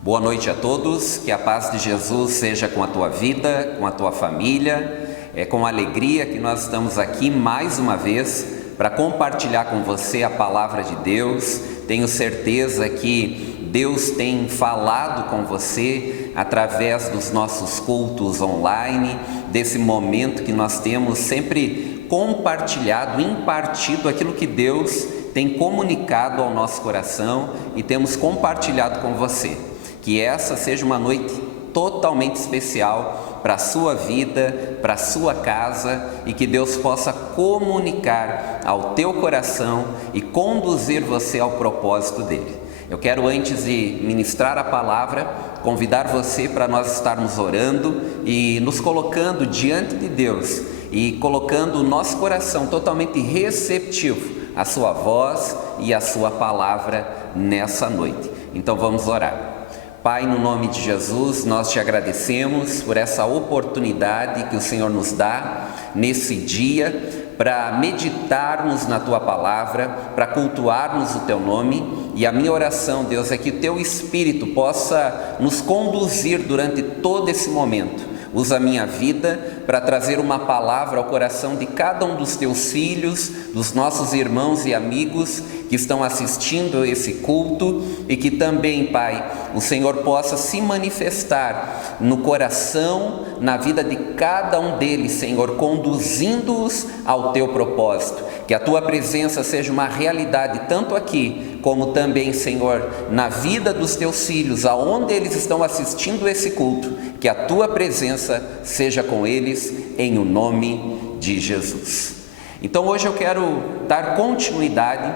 Boa noite a todos, que a paz de Jesus seja com a tua vida, com a tua família. É com alegria que nós estamos aqui mais uma vez para compartilhar com você a palavra de Deus. Tenho certeza que Deus tem falado com você através dos nossos cultos online, desse momento que nós temos sempre compartilhado, impartido aquilo que Deus tem comunicado ao nosso coração e temos compartilhado com você. Que essa seja uma noite totalmente especial para a sua vida, para a sua casa, e que Deus possa comunicar ao teu coração e conduzir você ao propósito dele. Eu quero, antes de ministrar a palavra, convidar você para nós estarmos orando e nos colocando diante de Deus e colocando o nosso coração totalmente receptivo à sua voz e à sua palavra nessa noite. Então vamos orar. Pai, no nome de Jesus, nós te agradecemos por essa oportunidade que o Senhor nos dá nesse dia para meditarmos na tua palavra, para cultuarmos o teu nome. E a minha oração, Deus, é que o teu Espírito possa nos conduzir durante todo esse momento. Usa a minha vida para trazer uma palavra ao coração de cada um dos teus filhos, dos nossos irmãos e amigos que estão assistindo esse culto, e que também, Pai, o Senhor possa se manifestar no coração, na vida de cada um deles, Senhor, conduzindo-os ao teu propósito. Que a tua presença seja uma realidade tanto aqui, como também, Senhor, na vida dos teus filhos, aonde eles estão assistindo esse culto. Que a tua presença seja com eles, em o nome de Jesus. Então hoje eu quero dar continuidade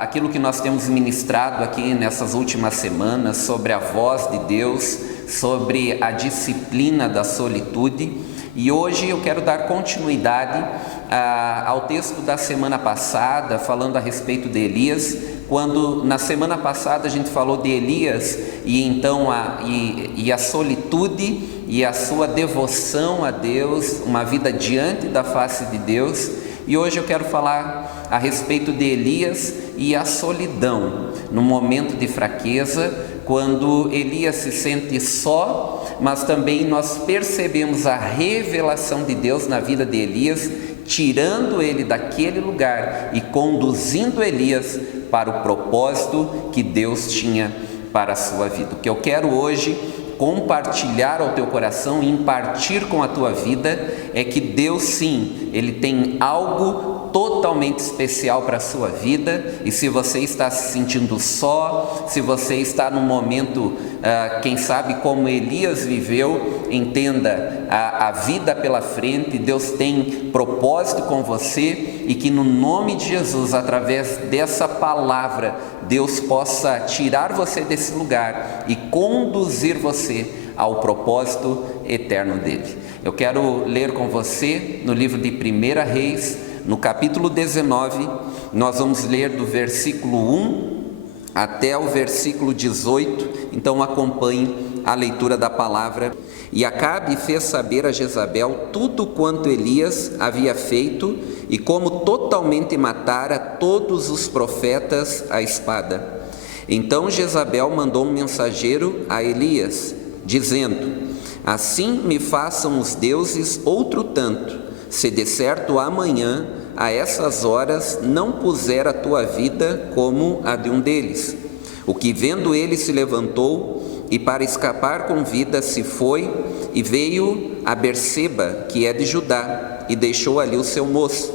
àquilo que nós temos ministrado aqui nessas últimas semanas sobre a voz de Deus, sobre a disciplina da solitude. E hoje eu quero dar continuidade ao texto da semana passada, falando a respeito de Elias. Quando na semana passada a gente falou de Elias e então a solitude e a sua devoção a Deus, uma vida diante da face de Deus. E hoje eu quero falar a respeito de Elias e a solidão, no momento de fraqueza, quando Elias se sente só, mas também nós percebemos a revelação de Deus na vida de Elias, tirando ele daquele lugar e conduzindo Elias para o propósito que Deus tinha para a sua vida. O que eu quero hoje compartilhar ao teu coração e impartir com a tua vida é que Deus, sim, Ele tem algo totalmente especial para a sua vida. E se você está se sentindo só, se você está num momento, quem sabe como Elias viveu, entenda, a vida pela frente, Deus tem propósito com você, e que no nome de Jesus, através dessa palavra, Deus possa tirar você desse lugar e conduzir você ao propósito eterno dele. Eu quero ler com você no livro de 1 Reis, no capítulo 19, nós vamos ler do versículo 1 até o versículo 18, então acompanhe a leitura da palavra. E Acabe fez saber a Jezabel tudo quanto Elias havia feito e como totalmente matara todos os profetas à espada. Então Jezabel mandou um mensageiro a Elias, dizendo: assim me façam os deuses outro tanto, se de certo amanhã, a essas horas, não puser a tua vida como a de um deles. O que vendo ele se levantou, e para escapar com vida se foi, e veio a Berseba, que é de Judá, e deixou ali o seu moço.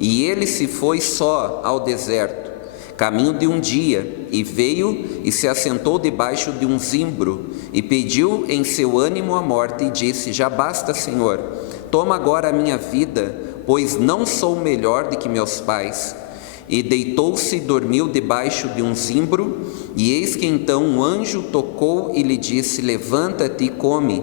E ele se foi só ao deserto, caminho de um dia, e veio e se assentou debaixo de um zimbro, e pediu em seu ânimo a morte, e disse: já basta, Senhor, toma agora a minha vida, pois não sou melhor do que meus pais. E deitou-se e dormiu debaixo de um zimbro, e eis que então um anjo tocou e lhe disse: levanta-te e come.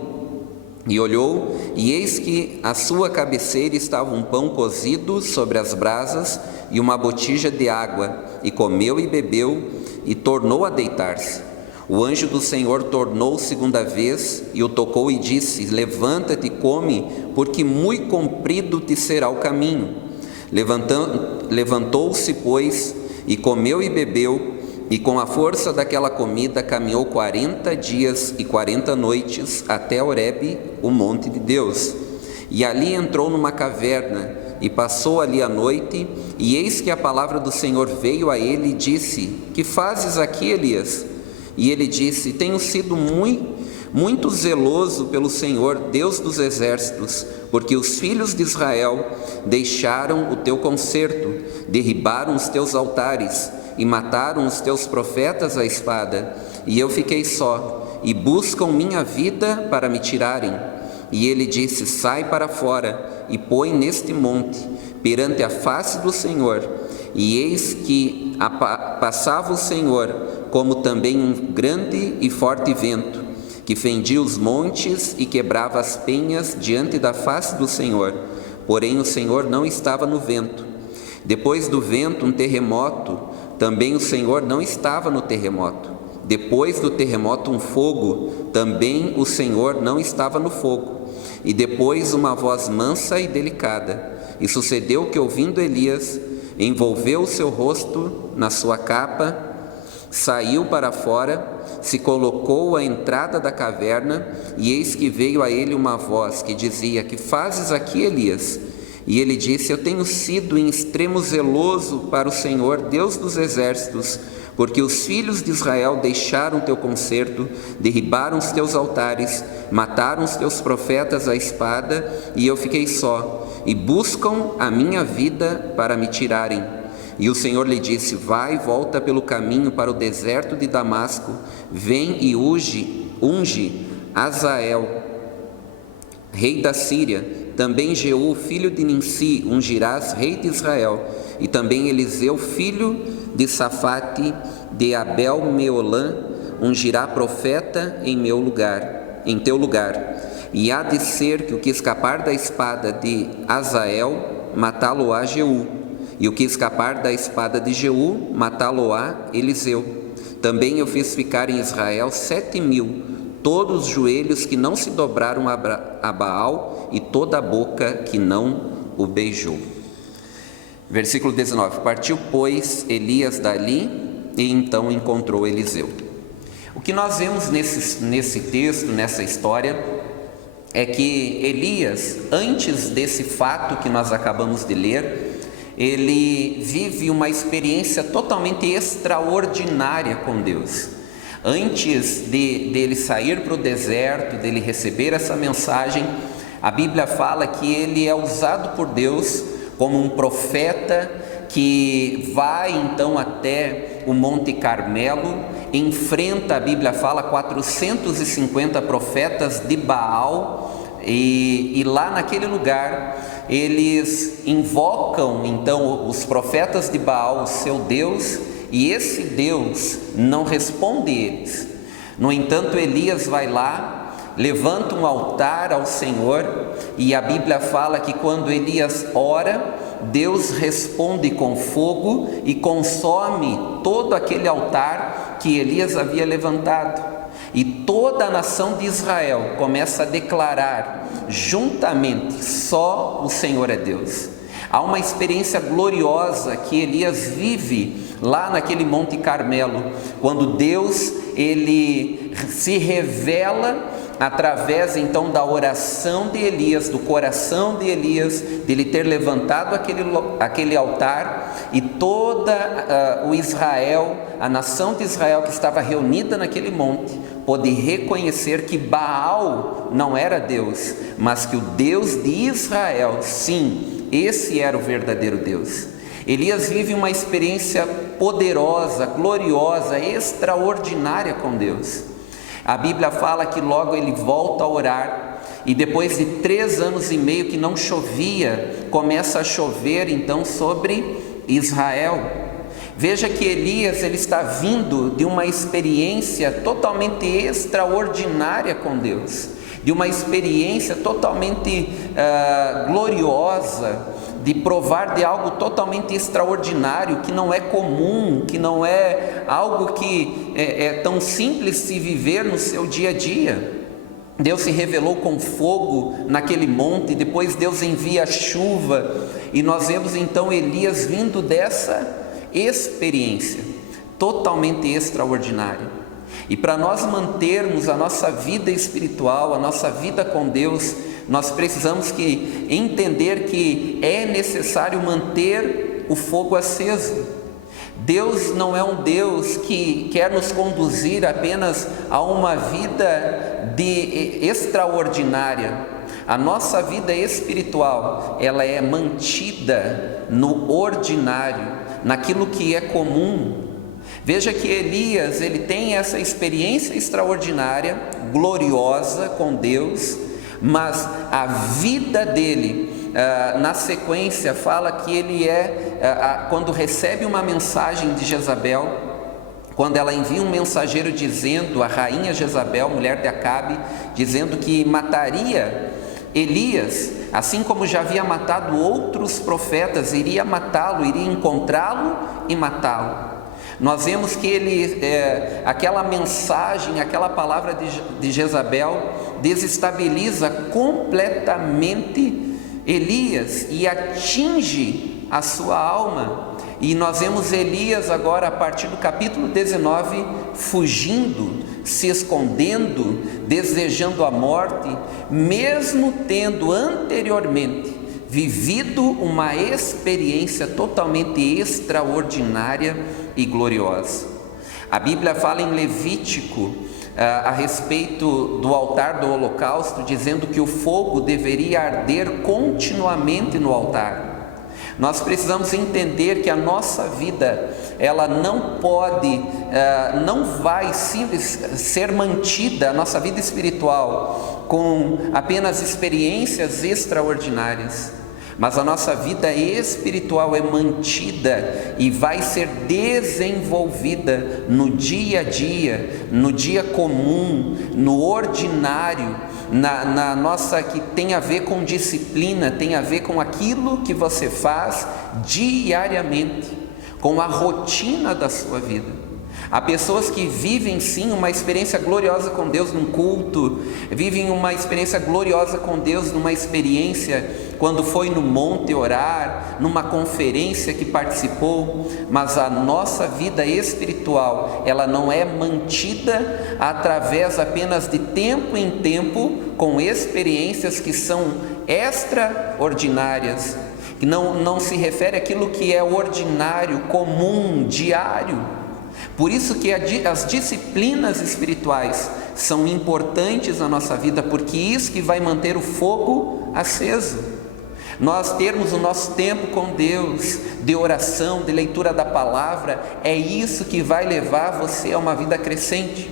E olhou, e eis que à sua cabeceira estava um pão cozido sobre as brasas e uma botija de água, e comeu e bebeu, e tornou a deitar-se. O anjo do Senhor tornou segunda vez, e o tocou e disse: levanta-te e come, porque muito comprido te será o caminho. Levantou-se, pois, e comeu e bebeu, e com a força daquela comida caminhou 40 dias e 40 noites até Horebe, o monte de Deus. E ali entrou numa caverna e passou ali a noite, e eis que a palavra do Senhor veio a ele e disse: que fazes aqui, Elias? E ele disse: tenho sido muito zeloso pelo Senhor, Deus dos exércitos, porque os filhos de Israel deixaram o teu concerto, derribaram os teus altares e mataram os teus profetas à espada, e eu fiquei só, e buscam minha vida para me tirarem. E ele disse: sai para fora e põe neste monte, perante a face do Senhor. E eis que passava o Senhor, como também um grande e forte vento, que fendia os montes e quebrava as penhas diante da face do Senhor. Porém o Senhor não estava no vento. Depois do vento, um terremoto. Também o Senhor não estava no terremoto. Depois do terremoto, um fogo. Também o Senhor não estava no fogo. E depois uma voz mansa e delicada. E sucedeu que, ouvindo Elias, envolveu o seu rosto na sua capa, saiu para fora, se colocou à entrada da caverna, e eis que veio a ele uma voz que dizia: que fazes aqui, Elias? E ele disse: eu tenho sido em extremo zeloso para o Senhor, Deus dos exércitos, porque os filhos de Israel deixaram teu concerto, derribaram os teus altares, mataram os teus profetas à espada, e eu fiquei só, e buscam a minha vida para me tirarem. E o Senhor lhe disse: vai, volta pelo caminho para o deserto de Damasco, vem e unge Azael, rei da Síria. Também Jeú, filho de Ninsi, ungirás rei de Israel. E também Eliseu, filho de Safate, de Abel-Meolã, ungirá profeta em teu lugar. E há de ser que o que escapar da espada de Azael, matá-lo-á Jeú. E o que escapar da espada de Jeú, matá-lo-á Eliseu. Também eu fiz ficar em Israel 7.000, todos os joelhos que não se dobraram a Baal, e toda a boca que não o beijou. Versículo 19. Partiu, pois, Elias dali, e então encontrou Eliseu. O que nós vemos nesse texto, nessa história, é que Elias, antes desse fato que nós acabamos de ler, ele vive uma experiência totalmente extraordinária com Deus. Antes dele sair para o deserto, dele receber essa mensagem, a Bíblia fala que ele é usado por Deus como um profeta que vai então até o Monte Carmelo, enfrenta, a Bíblia fala, 450 profetas de Baal, e lá naquele lugar eles invocam então os profetas de Baal, o seu Deus, e esse Deus não responde eles. No entanto, Elias vai lá, levanta um altar ao Senhor, e a Bíblia fala que quando Elias ora, Deus responde com fogo e consome todo aquele altar que Elias havia levantado. E toda a nação de Israel começa a declarar juntamente: só o Senhor é Deus. Há uma experiência gloriosa que Elias vive lá naquele Monte Carmelo, quando Deus ele se revela através então da oração de Elias, do coração de Elias, dele ter levantado aquele altar, e toda o Israel, a nação de Israel que estava reunida naquele monte, pôde reconhecer que Baal não era Deus, mas que o Deus de Israel, sim, esse era o verdadeiro Deus. Elias vive uma experiência poderosa, gloriosa, extraordinária com Deus. A Bíblia fala que logo ele volta a orar, e depois de 3 anos e meio que não chovia, começa a chover então sobre Israel. Veja que Elias ele está vindo de uma experiência totalmente extraordinária com Deus, de uma experiência totalmente gloriosa, de provar de algo totalmente extraordinário, que não é comum, que não é algo que é tão simples se viver no seu dia a dia. Deus se revelou com fogo naquele monte, depois Deus envia a chuva, e nós vemos então Elias vindo dessa experiência. totalmente extraordinária. E para nós mantermos a nossa vida espiritual, a nossa vida com Deus, nós precisamos entender que é necessário manter o fogo aceso. Deus não é um Deus que quer nos conduzir apenas a uma vida extraordinária. A nossa vida espiritual, ela é mantida no ordinário, naquilo que é comum. Veja que Elias, ele tem essa experiência extraordinária, gloriosa com Deus, mas a vida dele, na sequência, fala que ele quando recebe uma mensagem de Jezabel, quando ela envia um mensageiro dizendo, a rainha Jezabel, mulher de Acabe, dizendo que mataria Elias, assim como já havia matado outros profetas, iria matá-lo, iria encontrá-lo e matá-lo. Nós vemos que aquela mensagem, aquela palavra de Jezabel desestabiliza completamente Elias e atinge a sua alma. E nós vemos Elias agora, a partir do capítulo 19, fugindo, se escondendo, desejando a morte, mesmo tendo anteriormente vivido uma experiência totalmente extraordinária e gloriosa. A Bíblia fala em Levítico a respeito do altar do holocausto, dizendo que o fogo deveria arder continuamente no altar. Nós precisamos entender que a nossa vida, ela não pode, não vai ser mantida, a nossa vida espiritual, com apenas experiências extraordinárias, mas a nossa vida espiritual é mantida e vai ser desenvolvida no dia a dia, no dia comum, no ordinário, na nossa, que tem a ver com disciplina, tem a ver com aquilo que você faz diariamente, com a rotina da sua vida. Há pessoas que vivem sim uma experiência gloriosa com Deus num culto, vivem uma experiência gloriosa com Deus numa experiência quando foi no monte orar, numa conferência que participou, mas a nossa vida espiritual, ela não é mantida através apenas de tempo em tempo, com experiências que são extraordinárias, que não se refere àquilo que é ordinário, comum, diário. Por isso que as disciplinas espirituais são importantes na nossa vida, porque isso que vai manter o fogo aceso. Nós termos o nosso tempo com Deus, de oração, de leitura da palavra, é isso que vai levar você a uma vida crescente.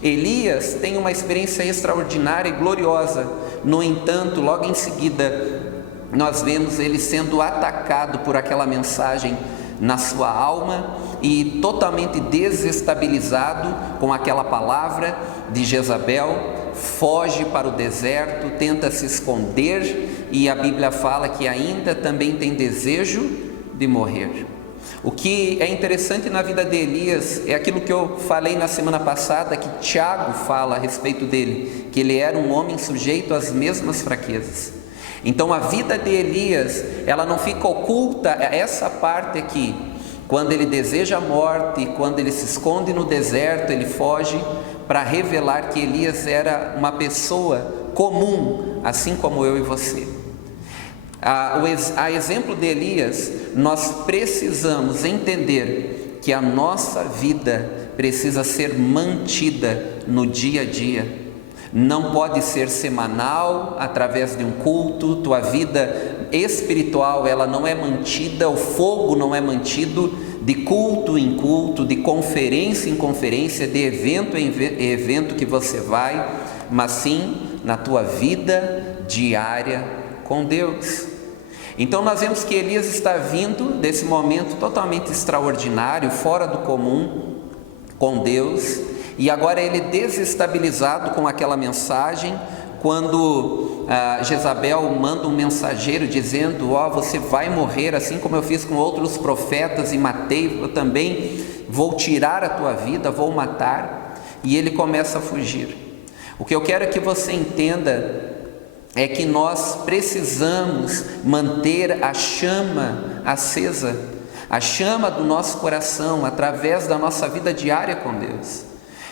Elias tem uma experiência extraordinária e gloriosa, no entanto, logo em seguida, nós vemos ele sendo atacado por aquela mensagem na sua alma e totalmente desestabilizado com aquela palavra de Jezabel, foge para o deserto, tenta se esconder e a Bíblia fala que ainda também tem desejo de morrer. O que é interessante na vida de Elias é aquilo que eu falei na semana passada, que Tiago fala a respeito dele, que ele era um homem sujeito às mesmas fraquezas. Então a vida de Elias, ela não fica oculta, essa parte aqui, quando ele deseja a morte, quando ele se esconde no deserto, ele foge, para revelar que Elias era uma pessoa comum, assim como eu e você. A exemplo de Elias, nós precisamos entender que a nossa vida precisa ser mantida no dia a dia. Não pode ser semanal, através de um culto. Tua vida espiritual, ela não é mantida, o fogo não é mantido de culto em culto, de conferência em conferência, de evento em evento que você vai, mas sim na tua vida diária com Deus. Então nós vemos que Elias está vindo desse momento totalmente extraordinário, fora do comum, com Deus, e agora ele é desestabilizado com aquela mensagem, quando Jezabel manda um mensageiro dizendo: você vai morrer, assim como eu fiz com outros profetas e matei, eu também vou tirar a tua vida, vou matar, e ele começa a fugir. O que eu quero que você entenda é que nós precisamos manter a chama acesa. a chama do nosso coração através da nossa vida diária com Deus.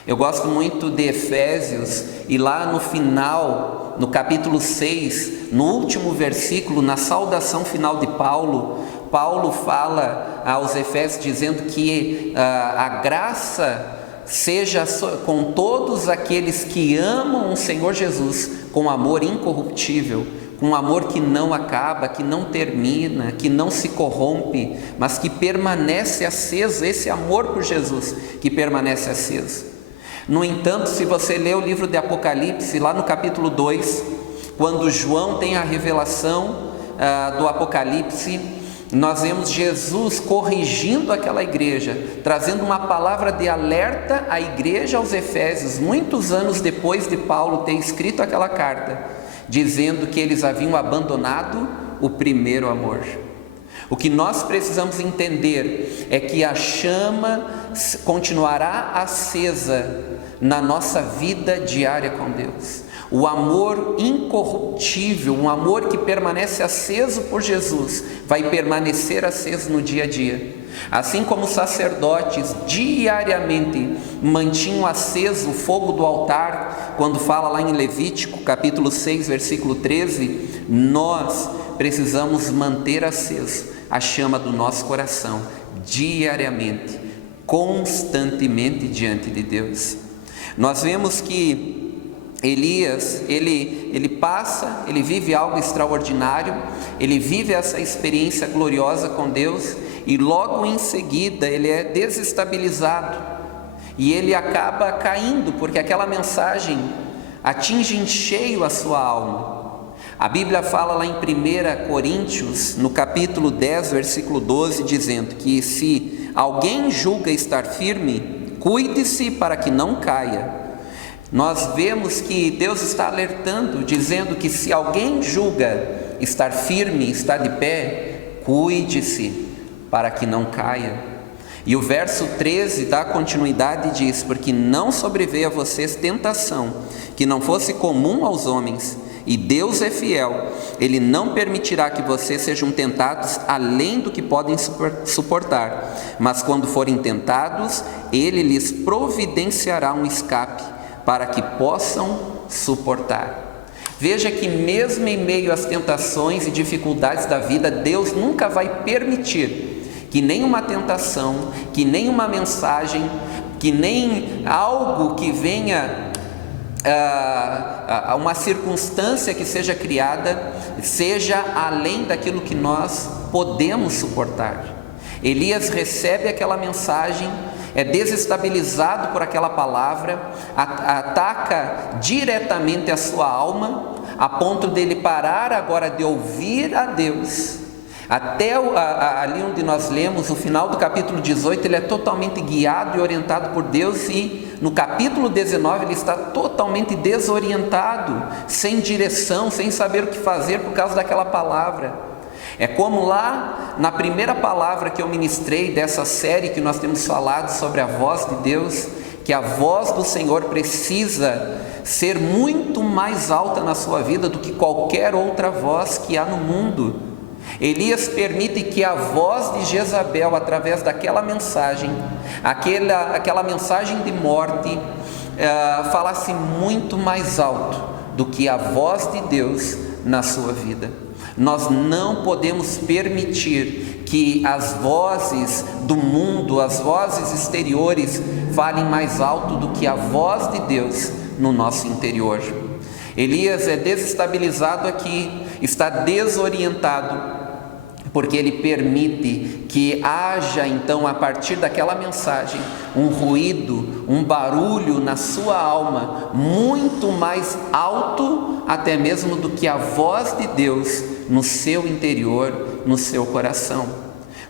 Eu gosto muito de Efésios, e lá no final, no capítulo 6, no último versículo, na saudação final de Paulo, Paulo fala aos Efésios dizendo que a graça seja com todos aqueles que amam o Senhor Jesus com amor incorruptível, com amor que não acaba, que não termina, que não se corrompe, mas que permanece aceso, esse amor por Jesus que permanece aceso. No entanto, se você ler o livro de Apocalipse, lá no capítulo 2, quando João tem a revelação do Apocalipse, nós vemos Jesus corrigindo aquela igreja, trazendo uma palavra de alerta à igreja aos Efésios, muitos anos depois de Paulo ter escrito aquela carta, dizendo que eles haviam abandonado o primeiro amor. O que nós precisamos entender é que a chama continuará acesa na nossa vida diária com Deus. O amor incorruptível, um amor que permanece aceso por Jesus, vai permanecer aceso no dia a dia. Assim como os sacerdotes diariamente mantinham aceso o fogo do altar, quando fala lá em Levítico, capítulo 6, versículo 13, nós precisamos manter aceso a chama do nosso coração, diariamente, constantemente diante de Deus. Nós vemos que Elias, ele passa, ele vive algo extraordinário, ele vive essa experiência gloriosa com Deus, e logo em seguida ele é desestabilizado, e ele acaba caindo, porque aquela mensagem atinge em cheio a sua alma. A Bíblia fala lá em 1 Coríntios, no capítulo 10, versículo 12, dizendo que se alguém julga estar firme, cuide-se para que não caia. Nós vemos que Deus está alertando, dizendo que se alguém julga estar firme, estar de pé, cuide-se para que não caia. E o verso 13 dá continuidade e diz: porque não sobreveio a vocês tentação que não fosse comum aos homens, e Deus é fiel, Ele não permitirá que vocês sejam tentados além do que podem suportar, mas quando forem tentados, Ele lhes providenciará um escape, para que possam suportar. Veja que mesmo em meio às tentações e dificuldades da vida, Deus nunca vai permitir que nenhuma tentação, que nenhuma mensagem, que nem algo que venha a uma circunstância que seja criada, seja além daquilo que nós podemos suportar. Elias recebe aquela mensagem, é desestabilizado por aquela palavra, ataca diretamente a sua alma, a ponto dele parar agora de ouvir a Deus. Até ali onde nós lemos, o final do capítulo 18, ele é totalmente guiado e orientado por Deus, e no capítulo 19 ele está totalmente desorientado, sem direção, sem saber o que fazer por causa daquela palavra. É como lá na primeira palavra que eu ministrei dessa série que nós temos falado sobre a voz de Deus, que a voz do Senhor precisa ser muito mais alta na sua vida do que qualquer outra voz que há no mundo. Elias permite que a voz de Jezabel, através daquela mensagem, aquela mensagem de morte, falasse muito mais alto do que a voz de Deus na sua vida. Nós não podemos permitir que as vozes do mundo, as vozes exteriores, falem mais alto do que a voz de Deus no nosso interior. Elias é desestabilizado aqui, está desorientado, porque ele permite que haja então, a partir daquela mensagem, um ruído, um barulho na sua alma, muito mais alto até mesmo do que a voz de Deus no seu interior, no seu coração.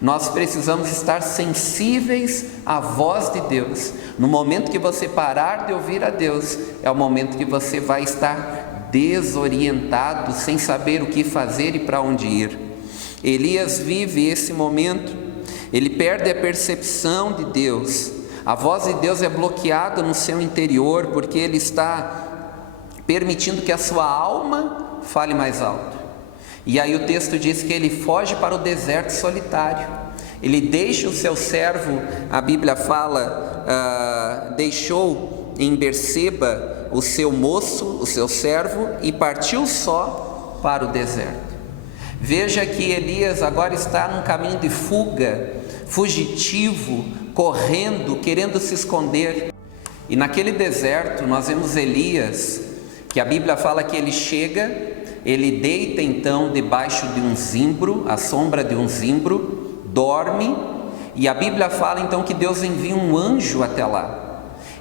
Nós precisamos estar sensíveis à voz de Deus. No momento que você parar de ouvir a Deus, é o momento que você vai estar desorientado, sem saber o que fazer e para onde ir. Elias vive esse momento, ele perde a percepção de Deus, a voz de Deus é bloqueada no seu interior, porque ele está permitindo que a sua alma fale mais alto. E aí o texto diz que ele foge para o deserto solitário, ele deixa o seu servo, a Bíblia fala, deixou em Berseba o seu moço, o seu servo, e partiu só para o deserto. Veja que Elias agora está num caminho de fuga, fugitivo, correndo, querendo se esconder. E naquele deserto nós vemos Elias, que a Bíblia fala que ele chega, ele deita então debaixo de um zimbro, à sombra de um zimbro, dorme, e a Bíblia fala então que Deus envia um anjo até lá.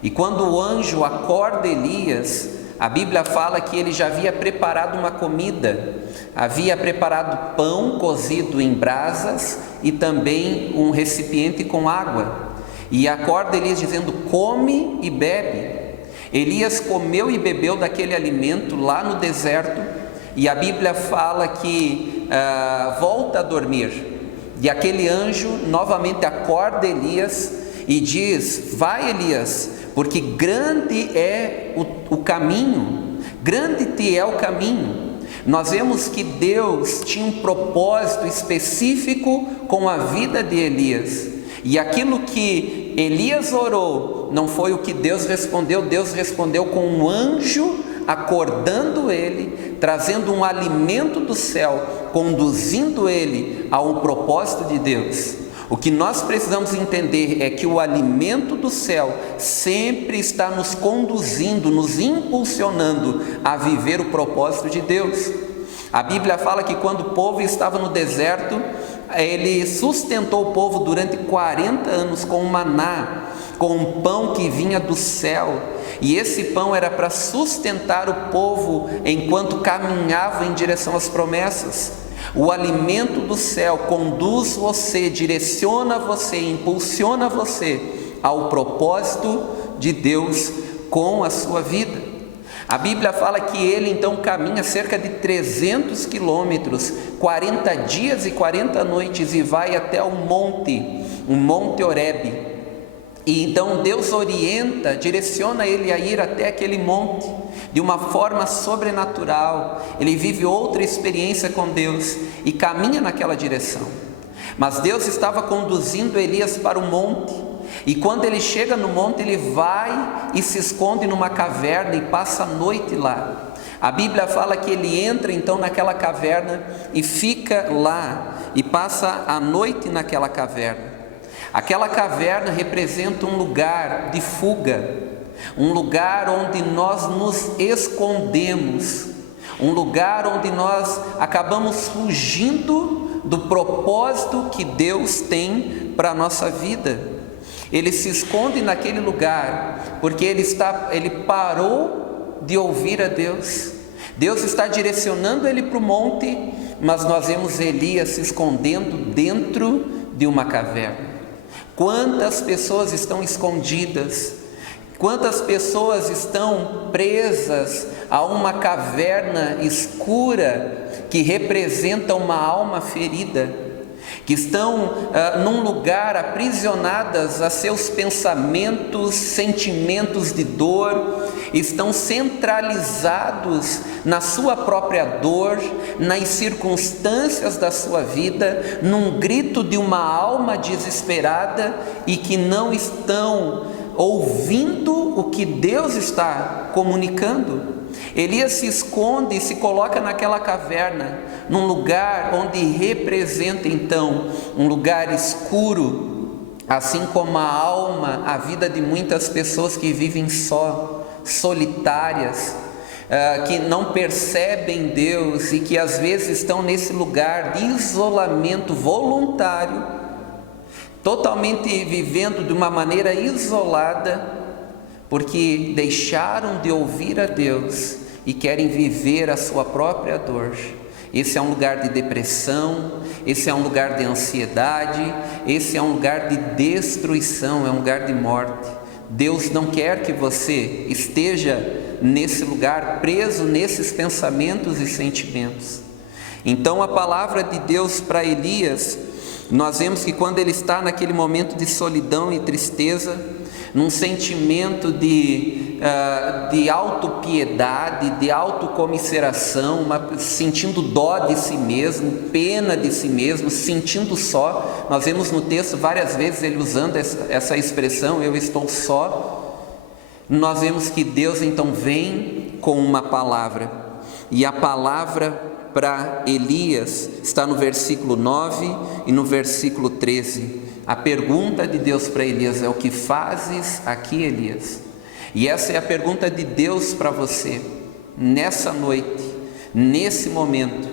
E quando o anjo acorda Elias, a Bíblia fala que ele já havia preparado uma comida, havia preparado pão cozido em brasas e também um recipiente com água. E acorda Elias dizendo: come e bebe. Elias comeu e bebeu daquele alimento lá no deserto, e a Bíblia fala que volta a dormir. E aquele anjo novamente acorda Elias e diz: vai, Elias, porque grande é o caminho, grande te é o caminho. Nós vemos que Deus tinha um propósito específico com a vida de Elias, e aquilo que Elias orou não foi o que Deus respondeu com um anjo acordando ele, trazendo um alimento do céu, conduzindo ele a um propósito de Deus. O que nós precisamos entender é que o alimento do céu sempre está nos conduzindo, nos impulsionando a viver o propósito de Deus. A Bíblia fala que quando o povo estava no deserto, ele sustentou o povo durante 40 anos com maná, com um pão que vinha do céu, e esse pão era para sustentar o povo enquanto caminhava em direção às promessas. O alimento do céu conduz você, direciona você, impulsiona você ao propósito de Deus com a sua vida. A Bíblia fala que ele então caminha cerca de 300 quilômetros, 40 dias e 40 noites, e vai até o Monte Horebe. E então Deus orienta, direciona ele a ir até aquele monte de uma forma sobrenatural. Ele vive outra experiência com Deus e caminha naquela direção. Mas Deus estava conduzindo Elias para o monte, e quando ele chega no monte, ele vai e se esconde numa caverna e passa a noite lá. A Bíblia fala que ele entra então naquela caverna e fica lá e passa a noite naquela caverna. Aquela caverna representa um lugar de fuga, um lugar onde nós nos escondemos, um lugar onde nós acabamos fugindo do propósito que Deus tem para a nossa vida. Ele se esconde naquele lugar porque ele parou de ouvir a Deus. Deus está direcionando ele para o monte, mas nós vemos Elias se escondendo dentro de uma caverna. Quantas pessoas estão escondidas, quantas pessoas estão presas a uma caverna escura que representa uma alma ferida, que estão num lugar aprisionadas a seus pensamentos, sentimentos de dor, estão centralizados na sua própria dor, nas circunstâncias da sua vida, num grito de uma alma desesperada e que não estão ouvindo o que Deus está comunicando. Elias se esconde e se coloca naquela caverna, num lugar onde representa então um lugar escuro, assim como a alma, a vida de muitas pessoas que vivem solitárias, que não percebem Deus e que às vezes estão nesse lugar de isolamento voluntário, totalmente vivendo de uma maneira isolada, porque deixaram de ouvir a Deus e querem viver a sua própria dor. Esse é um lugar de depressão, esse é um lugar de ansiedade, esse é um lugar de destruição, é um lugar de morte. Deus não quer que você esteja nesse lugar, preso nesses pensamentos e sentimentos. Então a palavra de Deus para Elias, nós vemos que quando ele está naquele momento de solidão e tristeza, num sentimento de de autopiedade, de autocomiseração, sentindo dó de si mesmo, pena de si mesmo, sentindo só. Nós vemos no texto várias vezes ele usando essa expressão, eu estou só. Nós vemos que Deus então vem com uma palavra, e a palavra para Elias está no versículo 9 e no versículo 13. A pergunta de Deus para Elias é: o que fazes aqui, Elias? E essa é a pergunta de Deus para você, nessa noite, nesse momento.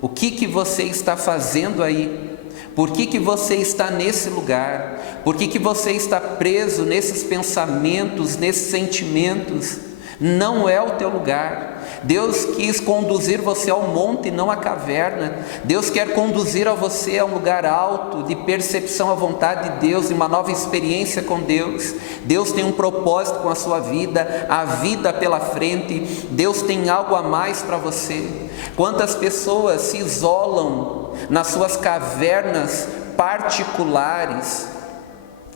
O que você está fazendo aí? Por que você está nesse lugar? Por que você está preso nesses pensamentos, nesses sentimentos? Não é o teu lugar. Deus quis conduzir você ao monte e não à caverna. Deus quer conduzir a você a um lugar alto, de percepção à vontade de Deus, e uma nova experiência com Deus. Deus tem um propósito com a sua vida, a vida pela frente. Deus tem algo a mais para você. Quantas pessoas se isolam nas suas cavernas particulares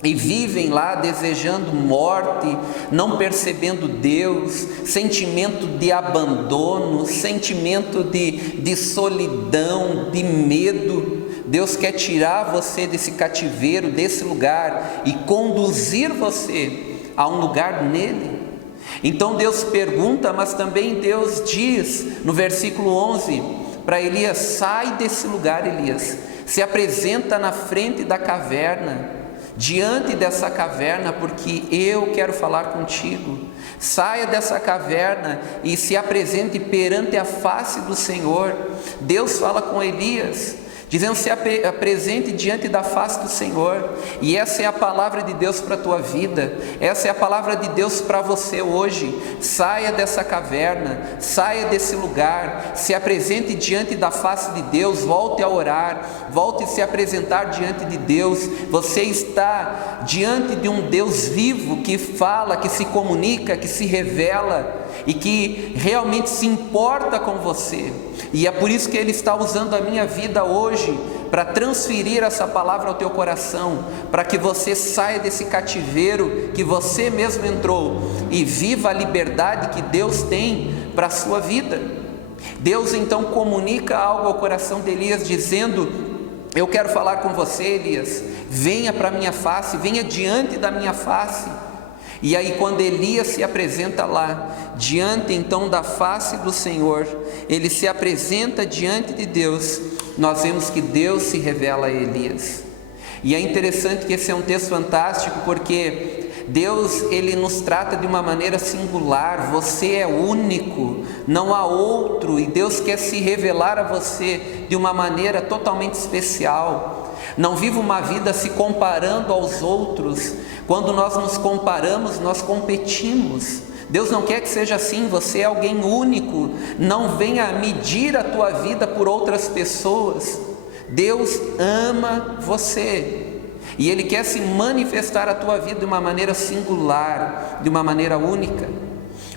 e vivem lá desejando morte, não percebendo Deus, sentimento de abandono, sentimento de solidão, de medo. Deus quer tirar você desse cativeiro, desse lugar, e conduzir você a um lugar nele. Então Deus pergunta, mas também Deus diz no versículo 11 para Elias: sai desse lugar, Elias, se apresenta na frente da caverna, diante dessa caverna, porque eu quero falar contigo. Saia dessa caverna e se apresente perante a face do Senhor. Deus fala com Elias, dizendo: se apresente diante da face do Senhor. E essa é a palavra de Deus para a tua vida, essa é a palavra de Deus para você hoje. Saia dessa caverna, saia desse lugar, se apresente diante da face de Deus, volte a orar, volte a se apresentar diante de Deus. Você está diante de um Deus vivo, que fala, que se comunica, que se revela e que realmente se importa com você. E é por isso que Ele está usando a minha vida hoje para transferir essa palavra ao teu coração, para que você saia desse cativeiro que você mesmo entrou e viva a liberdade que Deus tem para a sua vida. Deus então comunica algo ao coração de Elias, dizendo: eu quero falar com você, Elias, venha para a minha face, venha diante da minha face. E aí, quando Elias se apresenta lá, diante então da face do Senhor, ele se apresenta diante de Deus. Nós vemos que Deus se revela a Elias. E é interessante que esse é um texto fantástico, porque Deus, Ele nos trata de uma maneira singular. Você é único, não há outro, e Deus quer se revelar a você de uma maneira totalmente especial. Não viva uma vida se comparando aos outros. Quando nós nos comparamos, nós competimos. Deus não quer que seja assim. Você é alguém único. Não venha medir a tua vida por outras pessoas. Deus ama você e Ele quer se manifestar a tua vida de uma maneira singular, de uma maneira única.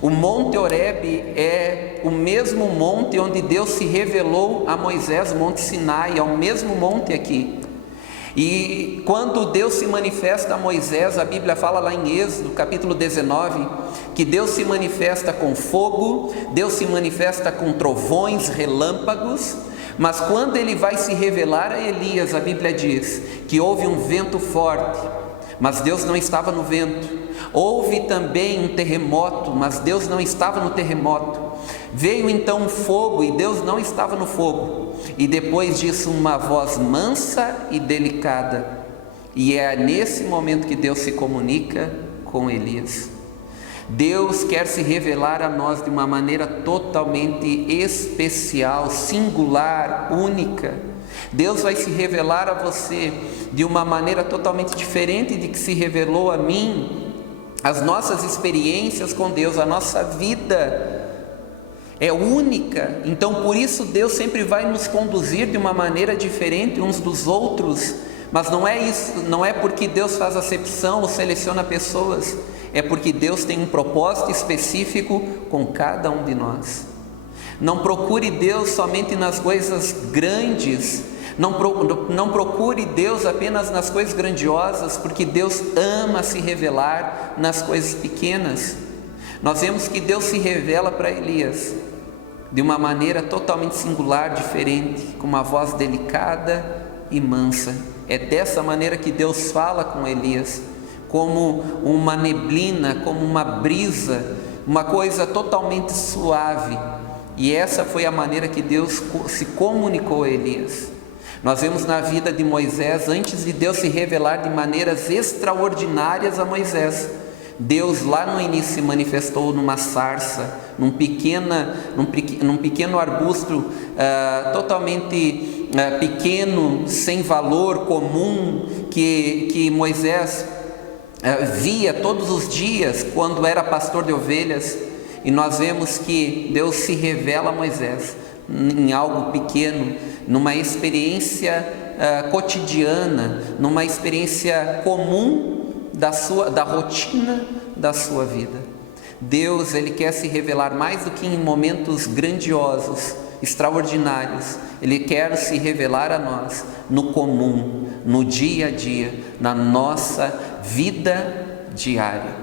O Monte Horebe é o mesmo monte onde Deus se revelou a Moisés, o Monte Sinai, é o mesmo monte aqui. E quando Deus se manifesta a Moisés, a Bíblia fala lá em Êxodo, capítulo 19, que Deus se manifesta com fogo, Deus se manifesta com trovões, relâmpagos. Mas quando Ele vai se revelar a Elias, a Bíblia diz que houve um vento forte, mas Deus não estava no vento. Houve também um terremoto, mas Deus não estava no terremoto. Veio então um fogo e Deus não estava no fogo. E depois disso uma voz mansa e delicada. E é nesse momento que Deus se comunica com Elias. Deus quer se revelar a nós de uma maneira totalmente especial, singular, única. Deus vai se revelar a você de uma maneira totalmente diferente de que se revelou a mim. As nossas experiências com Deus, a nossa vida é única. Então por isso Deus sempre vai nos conduzir de uma maneira diferente uns dos outros. Mas não é isso, não é porque Deus faz acepção ou seleciona pessoas, é porque Deus tem um propósito específico com cada um de nós. Não procure Deus somente nas coisas grandes, não procure Deus apenas nas coisas grandiosas, porque Deus ama se revelar nas coisas pequenas. nós vemos que Deus se revela para Elias de uma maneira totalmente singular, diferente, com uma voz delicada e mansa. É dessa maneira que Deus fala com Elias, como uma neblina, como uma brisa, uma coisa totalmente suave. E essa foi a maneira que Deus se comunicou a Elias. Nós vemos na vida de Moisés, antes de Deus se revelar de maneiras extraordinárias a Moisés, Deus lá no início se manifestou numa sarça, num pequeno arbusto totalmente pequeno, sem valor comum, que Moisés via todos os dias quando era pastor de ovelhas. E nós vemos que Deus se revela a Moisés em algo pequeno, numa experiência cotidiana, numa experiência comum da rotina da sua vida. Deus, Ele quer se revelar mais do que em momentos grandiosos, extraordinários. Ele quer se revelar a nós no comum, no dia a dia, na nossa vida diária.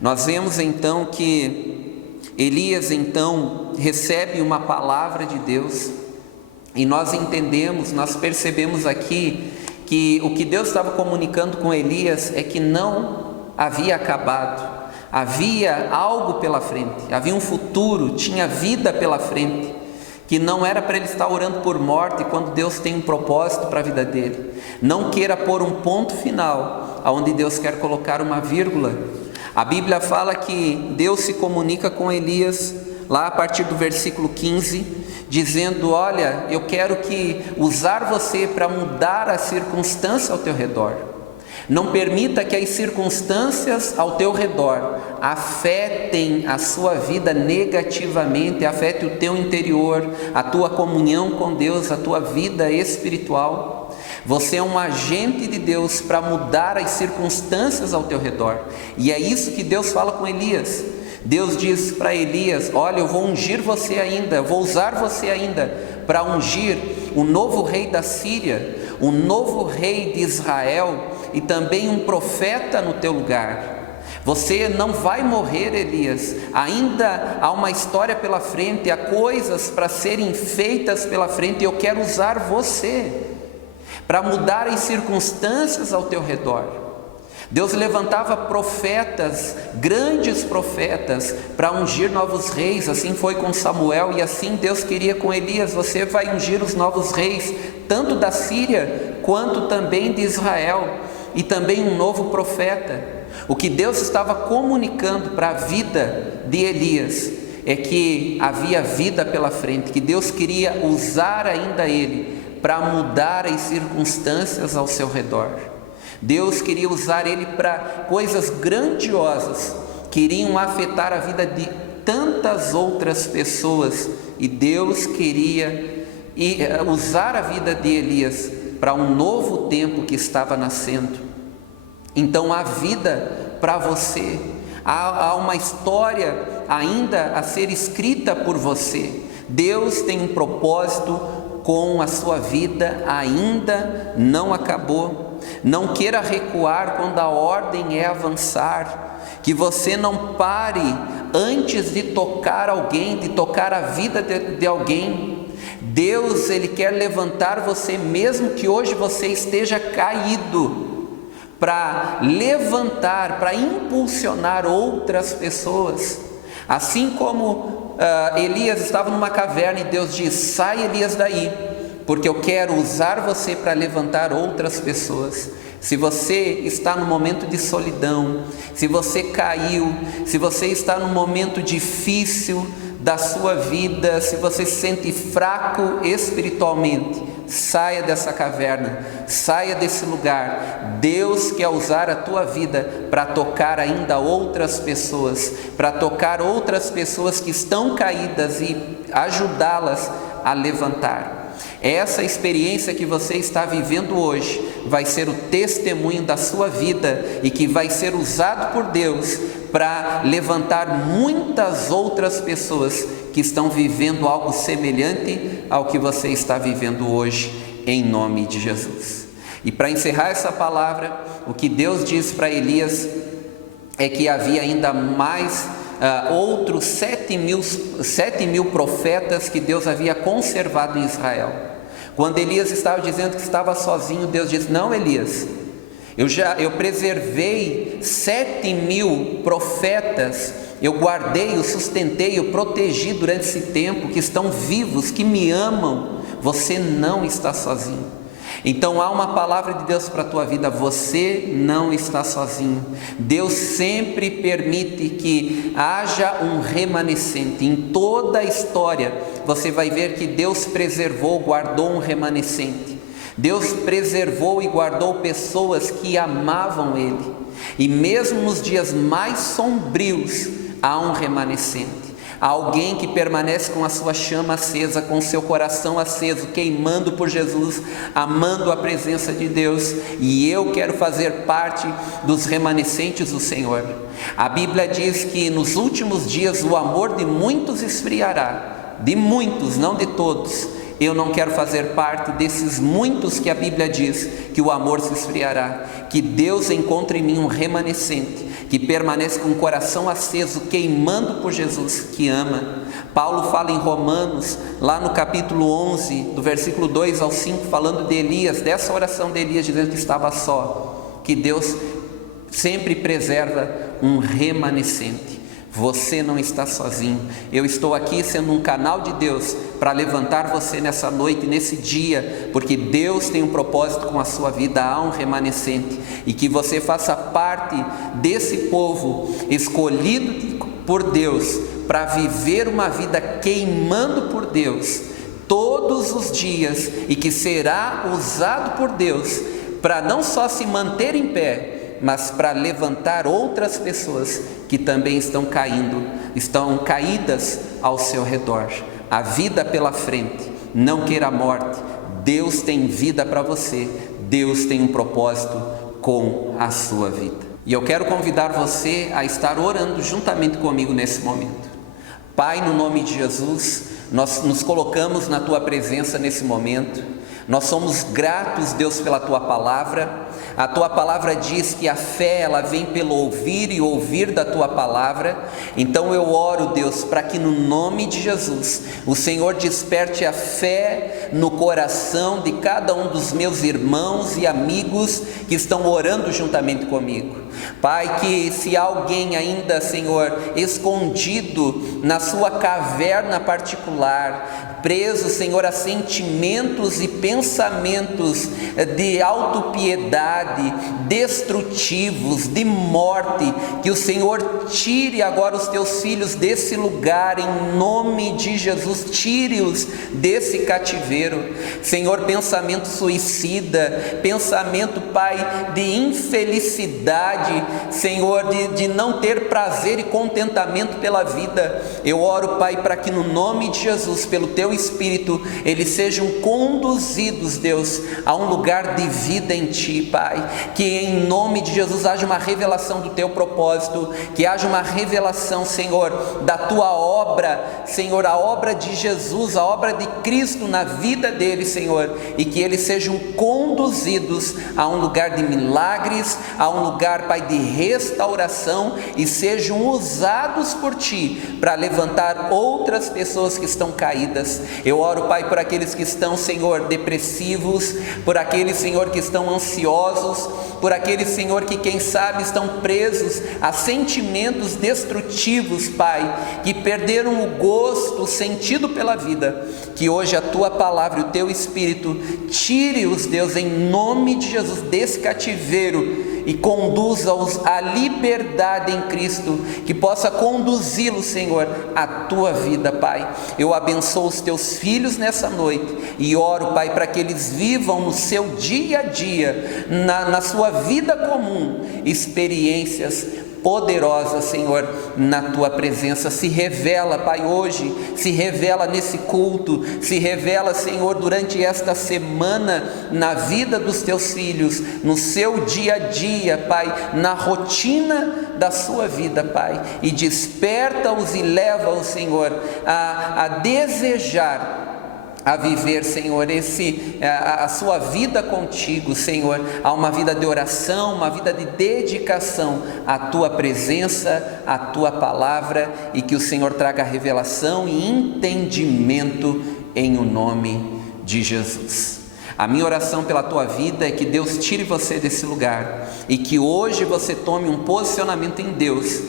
Nós vemos então que Elias então recebe uma palavra de Deus, e nós entendemos, nós percebemos aqui que o que Deus estava comunicando com Elias é que não havia acabado, havia algo pela frente, havia um futuro, tinha vida pela frente, que não era para ele estar orando por morte quando Deus tem um propósito para a vida dele. Não queira pôr um ponto final aonde Deus quer colocar uma vírgula. A Bíblia fala que Deus se comunica com Elias lá a partir do versículo 15, dizendo: olha, eu quero usar você para mudar a circunstância ao teu redor. Não permita que as circunstâncias ao teu redor afetem a sua vida negativamente, afete o teu interior, a tua comunhão com Deus, a tua vida espiritual. Você é um agente de Deus para mudar as circunstâncias ao teu redor. E é isso que Deus fala com Elias. Deus diz para Elias: olha, eu vou ungir você ainda, vou usar você ainda para ungir o novo rei da Síria, o novo rei de Israel, e também um profeta no teu lugar. Você não vai morrer, Elias, ainda há uma história pela frente, há coisas para serem feitas pela frente, e eu quero usar você para mudar as circunstâncias ao teu redor. Deus levantava profetas, grandes profetas, para ungir novos reis. Assim foi com Samuel, e assim Deus queria com Elias: você vai ungir os novos reis, tanto da Síria, quanto também de Israel, e também um novo profeta. O que Deus estava comunicando para a vida de Elias é que havia vida pela frente, que Deus queria usar ainda ele para mudar as circunstâncias ao seu redor. Deus queria usar ele para coisas grandiosas que iriam afetar a vida de tantas outras pessoas, e Deus queria usar a vida de Elias para um novo tempo que estava nascendo. Então há vida para você, há uma história ainda a ser escrita por você. Deus tem um propósito com a sua vida, ainda não acabou. Não queira recuar quando a ordem é avançar, que você não pare antes de tocar alguém, de tocar a vida de alguém. Deus, Ele quer levantar você, mesmo que hoje você esteja caído, para levantar, para impulsionar outras pessoas. Assim como Elias estava numa caverna e Deus diz: sai, Elias, daí, porque eu quero usar você para levantar outras pessoas. Se você está no momento de solidão, se você caiu, se você está num momento difícil da sua vida, se você se sente fraco espiritualmente, saia dessa caverna, saia desse lugar. Deus quer usar a tua vida para tocar ainda outras pessoas, para tocar outras pessoas que estão caídas e ajudá-las a levantar. Essa experiência que você está vivendo hoje vai ser o testemunho da sua vida, e que vai ser usado por Deus para levantar muitas outras pessoas que estão vivendo algo semelhante ao que você está vivendo hoje, em nome de Jesus. E para encerrar essa palavra, o que Deus diz para Elias é que havia ainda mais outros 7 mil profetas que Deus havia conservado em Israel. Quando Elias estava dizendo que estava sozinho, Deus disse: não, Elias, eu preservei 7 mil profetas, eu guardei, eu sustentei, eu protegi durante esse tempo, que estão vivos, que me amam. Você não está sozinho. Então há uma palavra de Deus para a tua vida: você não está sozinho. Deus sempre permite que haja um remanescente. Em toda a história você vai ver que Deus preservou, guardou um remanescente. Deus preservou e guardou pessoas que amavam Ele. E mesmo nos dias mais sombrios há um remanescente. Há alguém que permanece com a sua chama acesa, com o seu coração aceso, queimando por Jesus, amando a presença de Deus. E eu quero fazer parte dos remanescentes do Senhor. A Bíblia diz que nos últimos dias o amor de muitos esfriará. De muitos, não de todos. Eu não quero fazer parte desses muitos que a Bíblia diz que o amor se esfriará. Que Deus encontre em mim um remanescente, que permanece com o coração aceso, queimando por Jesus, que ama. Paulo fala em Romanos, lá no capítulo 11, do versículo 2 ao 5, falando de Elias, dessa oração de Elias, dizendo que estava só, que Deus sempre preserva um remanescente. Você não está sozinho. Eu estou aqui sendo um canal de Deus para levantar você nessa noite, nesse dia, porque Deus tem um propósito com a sua vida. Há um remanescente, e que você faça parte desse povo escolhido por Deus para viver uma vida queimando por Deus todos os dias, e que será usado por Deus para não só se manter em pé, mas para levantar outras pessoas que também estão caídas ao seu redor. A vida pela frente, não queira a morte. Deus tem vida para você. Deus tem um propósito com a sua vida. E eu quero convidar você a estar orando juntamente comigo nesse momento. Pai, no nome de Jesus, nós nos colocamos na Tua presença nesse momento. Nós somos gratos, Deus, pela Tua palavra. A Tua palavra diz que a fé, ela vem pelo ouvir e ouvir da Tua palavra. Então eu oro, Deus, para que no nome de Jesus o Senhor desperte a fé no coração de cada um dos meus irmãos e amigos que estão orando juntamente comigo. Pai, que se há alguém ainda, Senhor, escondido na sua caverna particular, preso, Senhor, a sentimentos e pensamentos de autopiedade, destrutivos, de morte, que o Senhor tire agora os teus filhos desse lugar, em nome de Jesus. Tire-os desse cativeiro, Senhor. Pensamento suicida, pensamento, Pai, de infelicidade, Senhor, de não ter prazer e contentamento pela vida. Eu oro, Pai, para que no nome de Jesus, pelo Teu Espírito, eles sejam conduzidos, Deus, a um lugar de vida em Ti, Pai. Que em nome de Jesus haja uma revelação do Teu propósito, que haja uma revelação, Senhor, da Tua obra, Senhor, a obra de Jesus, a obra de Cristo na vida deles, Senhor, e que eles sejam conduzidos a um lugar de milagres, a um lugar, Pai, de restauração, e sejam usados por Ti para levantar outras pessoas que estão caídas. Eu oro, Pai, por aqueles que estão, Senhor, depressivos, por aqueles, Senhor, que estão ansiosos, por aqueles, Senhor, que quem sabe estão presos a sentimentos destrutivos, Pai, que perderam o gosto, o sentido pela vida. Que hoje a Tua palavra e o Teu Espírito tire-os, Deus, em nome de Jesus, desse cativeiro, e conduza-os à liberdade em Cristo, que possa conduzi-los, Senhor, à Tua vida, Pai. Eu abençoo os Teus filhos nessa noite e oro, Pai, para que eles vivam no seu dia a dia, na sua vida comum, experiências poderosa, Senhor, na Tua presença. Se revela, Pai, hoje, se revela nesse culto, se revela, Senhor, durante esta semana, na vida dos Teus filhos, no seu dia a dia, Pai, na rotina da sua vida, Pai, e desperta-os e leva-os, Senhor, a desejar a viver, Senhor, a sua vida contigo, Senhor, a uma vida de oração, uma vida de dedicação à tua presença, à tua palavra, e que o Senhor traga revelação e entendimento em o nome de Jesus. A minha oração pela tua vida é que Deus tire você desse lugar e que hoje você tome um posicionamento em Deus,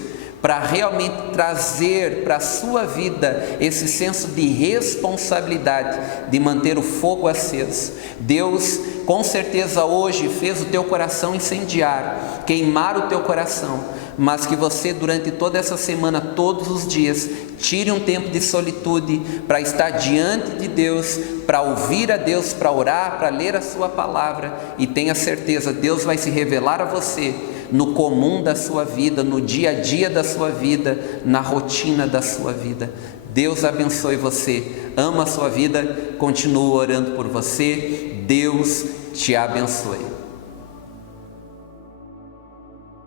para realmente trazer para a sua vida esse senso de responsabilidade de manter o fogo aceso. Deus com certeza hoje fez o teu coração incendiar, queimar o teu coração, mas que você durante toda essa semana, todos os dias, tire um tempo de solitude para estar diante de Deus, para ouvir a Deus, para orar, para ler a sua palavra, e tenha certeza, Deus vai se revelar a você no comum da sua vida, no dia a dia da sua vida, na rotina da sua vida. Deus abençoe você, ama a sua vida, continuo orando por você, Deus te abençoe.